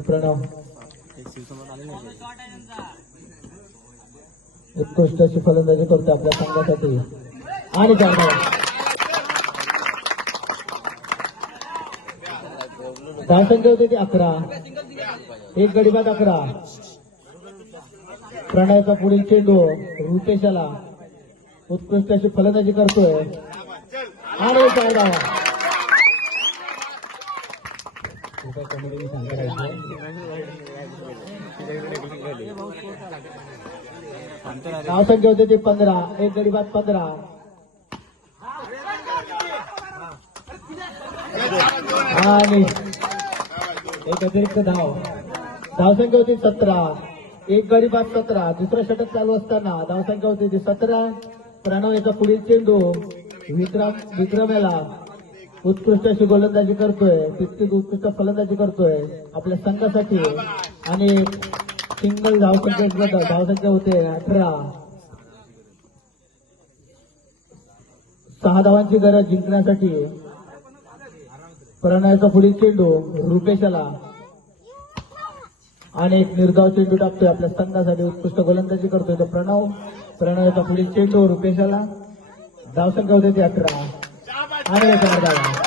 प्रणव उत्कृष्ट अशी फलंदाजी करतो आपल्या संघासाठी आणि धावसंख्या होती ती 11. एक गडी बाद 11. प्रणयचा पुढील चेंडू रुपेशाला उत्कृष्ट अशी फलंदाजी करतोय आणि 4 धावा. धावसंख्या होती ती 15. एक गडी बाद 15. आणि एक अतिरिक्त धावसंख्या होती 17. एक गडी बाद 17. दुसरं षटक चालू असताना धावसंख्या होती ती 17. प्रणव याचा पुढील चेंडू विक्रम याला उत्कृष्ट अशी गोलंदाजी करतोय, तितकीच उत्कृष्ट फलंदाजी करतोय आपल्या संघासाठी आणि सिंगल धावसंख्या होते 18. 6 धावांची गरज जिंकण्यासाठी. प्रणयचा पुढील चेंडू रुपेशाला आणि एक निर्धाव चेंडू टाकतोय आपल्या संघासाठी उत्कृष्ट गोलंदाजी करतोय तो प्रणयचा पुढील चेंडू रुपेशाला. धावसंख्या होते ती 18 आणि 4 धावा.